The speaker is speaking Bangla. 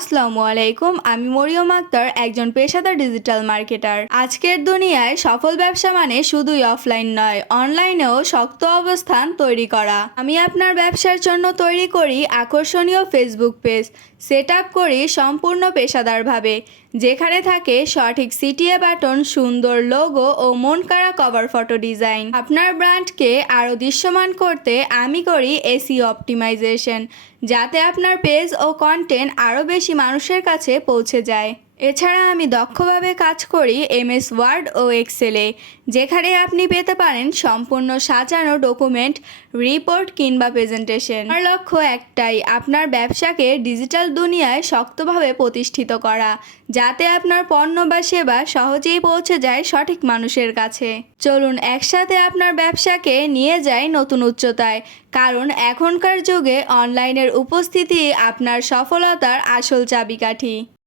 আসসালামু আলাইকুম। আমি মরিয়ম আক্তার, একজন পেশাদার ডিজিটাল মার্কেটার। আজকের দুনিয়ায় সফল ব্যবসা মানে শুধুই অফলাইন নয়, অনলাইনেও শক্ত অবস্থান তৈরি করা। আমি আপনার ব্যবসার জন্য তৈরি করি আকর্ষণীয় ফেসবুক পেজ, সেট আপ করি সম্পূর্ণ পেশাদারভাবে, যেখানে থাকে সঠিক সিটিএ বাটন, সুন্দর লোগো ও মন কাড়া কভার ফটো ডিজাইন। আপনার ব্র্যান্ডকে আরও দৃশ্যমান করতে আমি করি এসইও অপটিমাইজেশন, যাতে আপনার পেজ ও কন্টেন্ট আরও বেশি মানুষের কাছে পৌঁছে যায়। এছাড়া আমি দক্ষভাবে কাজ করি এমএস ওয়ার্ড ও এক্সেলে, যেখানে আপনি পেতে পারেন সম্পূর্ণ সাজানো ডকুমেন্ট, রিপোর্ট কিংবা প্রেজেন্টেশন। আমার লক্ষ্য একটাই, আপনার ব্যবসাকে ডিজিটাল দুনিয়ায় শক্তভাবে প্রতিষ্ঠিত করা, যাতে আপনার পণ্য বা সেবা সহজেই পৌঁছে যায় সঠিক মানুষের কাছে। চলুন একসাথে আপনার ব্যবসাকে নিয়ে যাই নতুন উচ্চতায়, কারণ এখনকার যুগে অনলাইনের উপস্থিতি আপনার সফলতার আসল চাবিকাঠি।